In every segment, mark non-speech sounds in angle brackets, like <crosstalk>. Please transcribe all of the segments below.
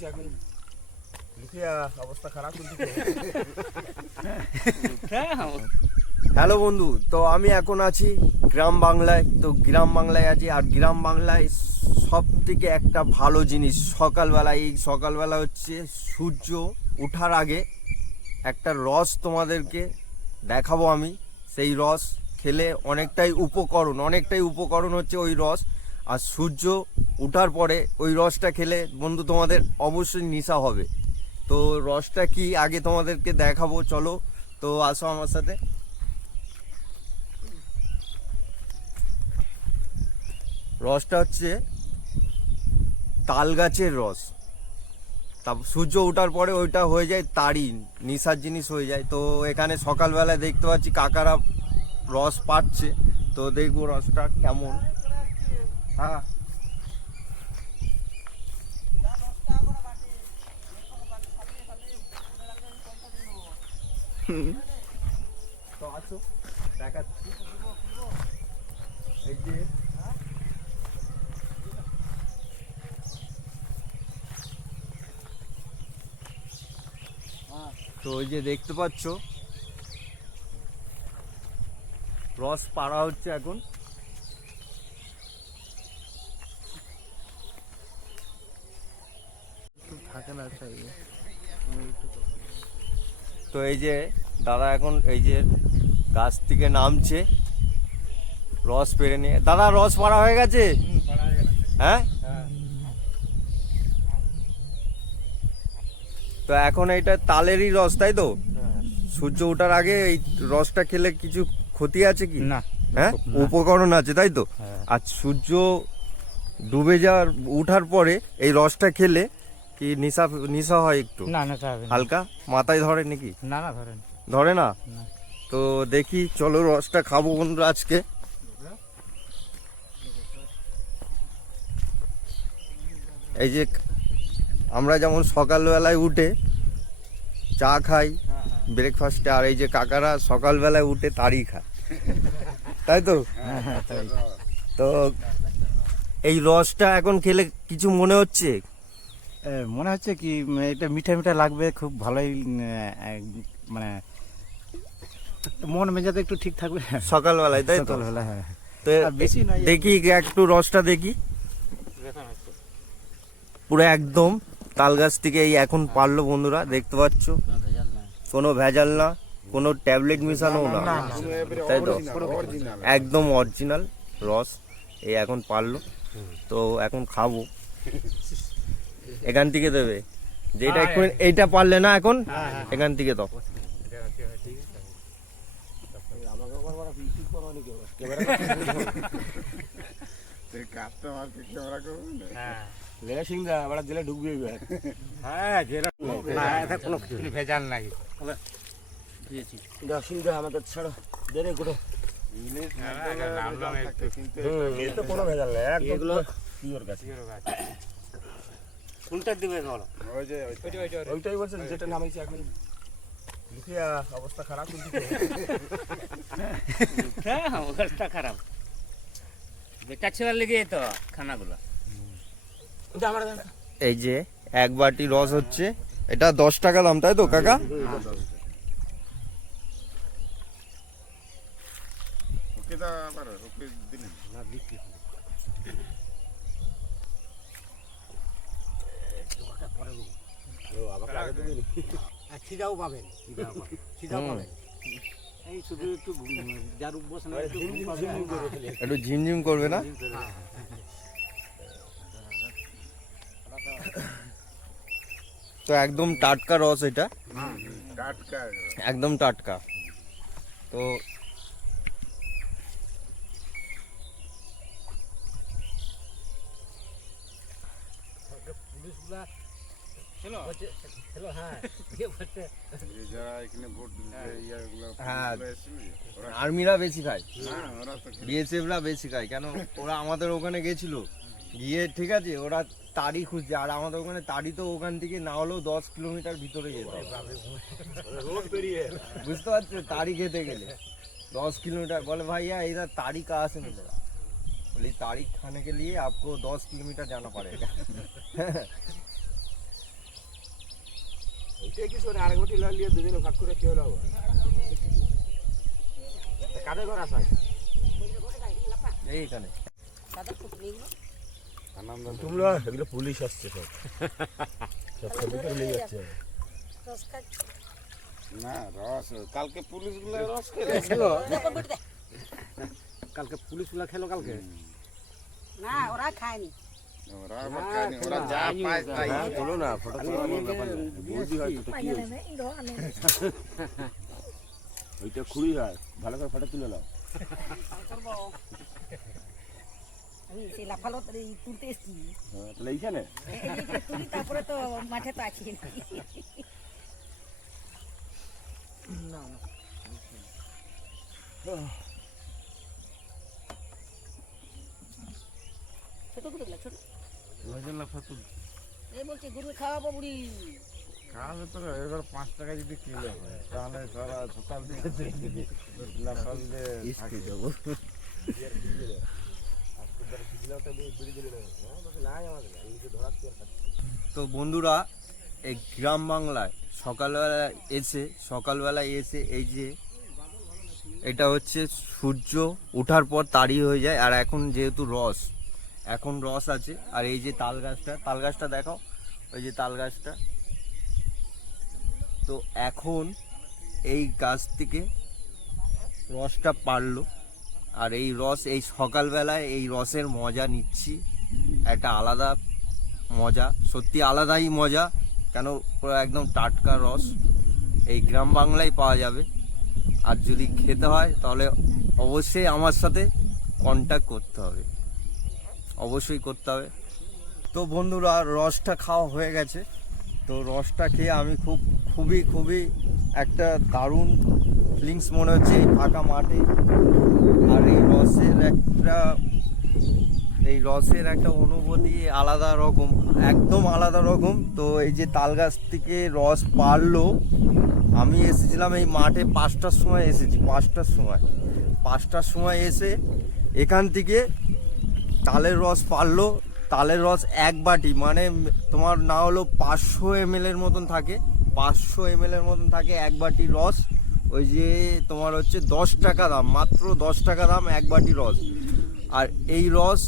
নামাইছে এখন। অবস্থা খারাপ কিন্তু <laughs> হ্যালো বন্ধু তো আমি এখন আছি গ্রাম বাংলায়। তো গ্রাম বাংলায় আছি আর গ্রাম বাংলায় সব থেকে একটা ভালো জিনিস সকালবেলা এই সকালবেলা হচ্ছে সূর্য ওঠার আগে একটা রস তোমাদেরকে দেখাবো আমি। সেই রস খেলে অনেকটাই উপকরণ অনেকটাই উপকরণ হচ্ছে ওই রস। আর সূর্য ওঠার পরে ওই রসটা খেলে বন্ধু তোমাদের অবশ্যই নেশা হবে। তো রসটা কি আগে তোমাদেরকে দেখাবো, চলো। তো আসো আমার সাথে। রসটা হচ্ছে তাল গাছের রস। তা সূর্য ওঠার পরে ওইটা হয়ে যায় তাড়ি নিশার জিনিস হয়ে যায়। তো এখানে সকালবেলায় দেখতে পাচ্ছি কাকারা রস পাচ্ছে। তো দেখব রসটা কেমন। হ্যাঁ। তো তো ওই যে দেখতে পাচ্ছ রস পাড়া হচ্ছে এখন। থাকে না চাই তো এই যে দাদা এখন এই যে গাছ থেকে নামছে রস পেরে নিয়ে। দাদা রস পাড়া হয়ে গেছে? হ্যাঁ? তো এখন এইটা তালেরই রস তাই তো? সূর্য ওঠার আগে এই রসটা খেলে কিছু ক্ষতি আছে কি? না। হ্যাঁ? উপকরণ আছে তাই তো? হ্যাঁ। আর সূর্য ডুবে যাওয়ার উঠার পরে এই রসটা খেলে কি নিশা নিশা হয় একটু? না না তা হবে না। হালকা? মাথায় ধরে নাকি? না না ধরেন ধরে না? না। তো দেখি চলো রসটা খাব বন্ধুরা আজকে। এই যে আমরা যেমন সকালবেলায় উঠে চা খাই ব্রেকফাস্টে আর এই যে কাকারা সকালবেলায় উঠে তাড়ি খায়। তাই তো? হ্যাঁ হ্যাঁ তাই। তো এই রসটা এখন খেলে কিছু মনে হচ্ছে? মনে হচ্ছে কি এটা মিঠা মিঠা লাগবে খুব ভালোই মানে মন মেজাতে একটু ঠিক থাকবে। সকালবেলায় তাই তো? সকালবেলা হ্যাঁ। তো বেশি নয় দেখি একটু রসটা দেখি। পুরো একদম তাল গাছ থেকে এই এখন পারল বন্ধুরা দেখতে পাচ্ছ? কোনো ভেজাল না কোনো ট্যাবলেট মিশানো না। তাই তো? একদম অরিজিনাল রস এই এখন পারল। তো এখন খাব। এখান থেকে দেবে। যেটা এখন এইটা পারলে না এখন এখান থেকে হ্যাঁ। যেরকম না এটা কোনো কিছু ভেজাল নাই আমাদের ছাড়ো দেরে গুলো তো কোনো ভেজাল নেই এগুলো পিওর গাছ কোনটা দিবে বলো ওইটাই বলছে যেটা নামাইছে এখন লুকিয়া অবস্থা খারাপ কিন্তু <laughs> হ্যাঁ অবস্থা খারাপ। বেটা ছেড়ার লেগে তো খানাগুলো। আমার এই যে এক বাটি রস হচ্ছে। এটা দশ টাকা দাম তাই তো কাকা? খিদাও পাবেন খিদাও হুম। পাবেন এই শুধু একটু যার একটু ঝিমঝিম করবে না? তো একদম টাটকা রস এটা। একদম টাটকা। তো চলো চলো হ্যাঁ দিয়ে বলছে, হ্যাঁ আর্মিরা বেশি খায় বিএসএফরা বেশি খায় কেন ওরা আমাদের ওখানে গেছিল গিয়ে ঠিক আছে ওরা তাড়ি খুঁজছে আর আমাদের ওখানে তাড়ি তো ওখান থেকে না হলেও দশ কিলোমিটার ভিতরে যেতে হবে। বুঝতে পারছো তাড়ি খেতে গেলে दस किलोमीटर बोले भैया इधर ताड़ी कहाँ से मिलेगा बोली ताड़ी खाने के लिए आपको दस किलोमीटर जाना पड़ेगा তোমরা এগুলো পুলিশ আসছে সব সব নিয়ে যাচ্ছে না রস কালকে পুলিশগুলো রস কালকে পুলিশগুলো খেলো কালকে না, ওরা খায়নি। ওইটা খুঁড়ি হয় ভালো করে ফটো তুলে নাও হ্যাঁ, তাহলে এইখানে তারপরে তো মাঠে তো আছি ছোট করে এই বলছে গরু খাওয়াবো বুড়ি খাওয়াবে তো এবার পাঁচ টাকা যদি কিলো হয়, তাহলে সারা সকাল দেখবি লাফাল দিয়ে। তো বন্ধুরা এই গ্রাম বাংলায় সকালবেলা এসে সকালবেলায় এসে এই যে এটা হচ্ছে সূর্য ওঠার পর তাড়ি হয়ে যায় আর এখন যেহেতু রস এখন রস আছে। আর এই যে তাল গাছটা তাল গাছটা দেখাও। ওই যে তাল গাছটা। তো এখন এই গাছ থেকে রসটা পারল। আর এই রস, এই সকালবেলায় এই রসের মজা নিচ্ছি। একটা আলাদা মজা, সত্যি আলাদাই মজা। কেন একদম টাটকা রস। এই গ্রাম বাংলায় পাওয়া যাবে। আর যদি খেতে হয়, তাহলে অবশ্যই আমার সাথে কন্ট্যাক্ট করতে হবে। অবশ্যই করতে হবে। তো বন্ধুরা, রসটা খাওয়া হয়ে গেছে। তো রসটা খেয়ে আমি খুব, খুবই খুবই একটা দারুণ ফিলিংস মনে হচ্ছে এই ফাঁকা মাঠে। আর এই রসের একটা, এই রসের একটা অনুভূতি আলাদা রকম, একদম আলাদা রকম। তো এই যে তাল গাছ থেকে রস পারল, আমি এসেছিলাম এই মাঠে পাঁচটার সময় এসেছি, পাঁচটার সময়। পাঁচটার সময় এসে এখান থেকে তালের রস পারল, তালের রস এক বাটি মানে তোমার না হলো পাঁচশো এম এর মতন থাকে, পাঁচশো এম এর মতন থাকে এক বাটি রস। ওই যে তোমার হচ্ছে দশ টাকা দাম, মাত্র দশ টাকা দাম এক বাটি রস। আর এই রস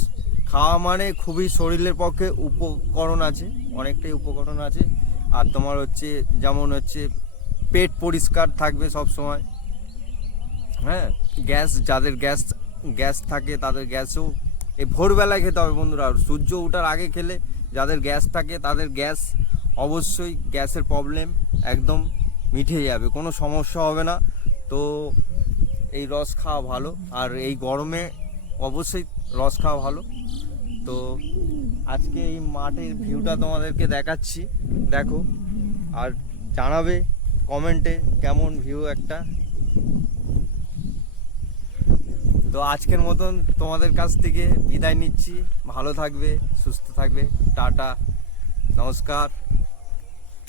খাওয়া মানে খুবই শরীরের পক্ষে উপকরণ আছে, অনেকটাই উপকরণ আছে। আর তোমার হচ্ছে যেমন হচ্ছে পেট পরিষ্কার থাকবে সব সময়। হ্যাঁ গ্যাস, যাদের গ্যাস গ্যাস থাকে তাদের গ্যাসও এই ভোরবেলায় খেতে হবে বন্ধুরা। আর সূর্য ওঠার আগে খেলে যাদের গ্যাস থাকে, তাদের গ্যাস অবশ্যই গ্যাসের প্রবলেম একদম মিটে যাবে, কোনো সমস্যা হবে না। তো এই রস খাওয়া ভালো, আর এই গরমে অবশ্যই রস খাওয়া ভালো। তো আজকে এই মাঠের ভিউটা তোমাদেরকে দেখাচ্ছি। দেখো, আর জানাবে কমেন্টে কেমন ভিউ একটা। তো আজকের মতন তোমাদের কাছ থেকে বিদায় নিচ্ছি। ভালো থাকবে সুস্থ থাকবে। টাটা নমস্কার।